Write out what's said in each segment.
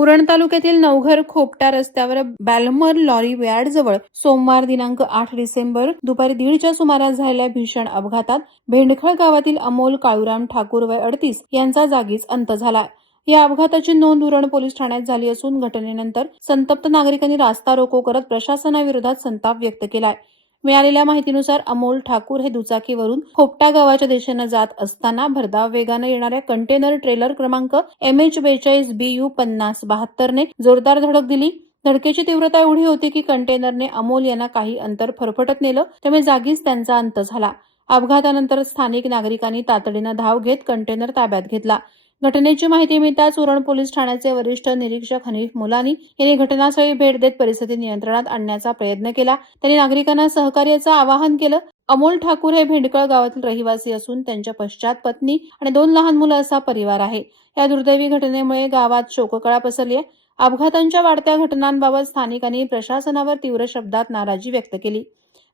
उरण तालुक्यातील नवघर खोपटा रस्त्यावर बॅलमर लॉरी यार्डजवळ सोमवार दिनांक 8 डिसेंबर दुपारी 1:30च्या सुमारास झालेल्या भीषण अपघातात भेंडखळ गावातील अमोल काळूराम ठाकूर वय 38 यांचा जागीच अंत झाला. या अपघाताची नोंद उरण पोलीस ठाण्यात झाली असून घटनेनंतर संतप्त नागरिकांनी रास्ता रोको करत प्रशासनाविरोधात संताप व्यक्त केलाय. मिळालेल्या माहितीनुसार अमोल ठाकूर हे दुचाकीवरून खोपटा गावाच्या दिशेने जात असताना भरधाव वेगाने येणाऱ्या कंटेनर ट्रेलर क्रमांक MH42BU 5072 ने जोरदार धडक दिली. धडकेची तीव्रता एवढी होती की कंटेनरने अमोल यांना काही अंतर फरफटत नेलं, त्यामुळे जागीच त्यांचा अंत झाला. अपघातानंतर स्थानिक नागरिकांनी तातडीनं धाव घेत कंटेनर ताब्यात घेतला. घटनेची माहिती मिळताच उरण पोलीस ठाण्याचे वरिष्ठ निरीक्षक हनीफ मुलानी यांनी घटनास्थळी भेट देत परिस्थिती नियंत्रणात आणण्याचा प्रयत्न केला. त्यांनी नागरिकांना सहकार्याचं आवाहन केलं. अमोल ठाकूर हे भेंडकळ गावातील रहिवासी असून त्यांच्या पश्चात पत्नी आणि 2 लहान मुलं असा परिवार आहे. या दुर्दैवी घटनेमुळे गावात शोककळा पसरली आहे. अपघातांच्या वाढत्या घटनांबाबत स्थानिकांनी प्रशासनावर तीव्र शब्दात नाराजी व्यक्त केली.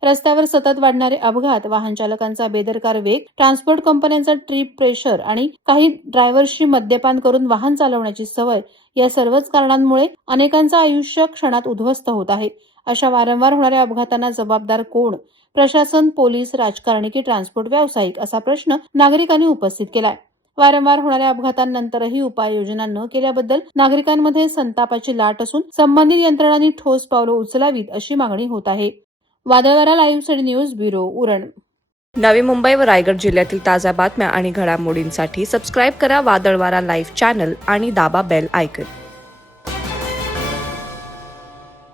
रस्त्यावर सतत वाढणारे अपघात, वाहन चालकांचा बेदरकार वेग, ट्रान्सपोर्ट कंपन्यांचा ट्रिप प्रेशर आणि काही ड्रायव्हर्सची मद्यपान करून वाहन चालवण्याची सवय या सर्वच कारणांमुळे अनेकांचं आयुष्य क्षणात उद्ध्वस्त होत आहे. अशा वारंवार होणाऱ्या अपघातांना जबाबदार कोण? प्रशासन, पोलीस, राजकारणी की ट्रान्सपोर्ट व्यावसायिक असा प्रश्न नागरिकांनी उपस्थित केलाय. वारंवार होणाऱ्या अपघातांनंतरही उपाययोजना न केल्याबद्दल नागरिकांमध्ये संतापाची लाट असून संबंधित यंत्रणांनी ठोस पावलं उचलावीत अशी मागणी होत आहे. वादळवारा live news bureau, Uran. Navi Mumbai व रायगड जिल्ह्यातील ताज्या बातम्या आणि घडामोडींसाठी सबस्क्राईब करा वादळवारा लाईव्ह चॅनल आणि दाबा बेल आयकॉन.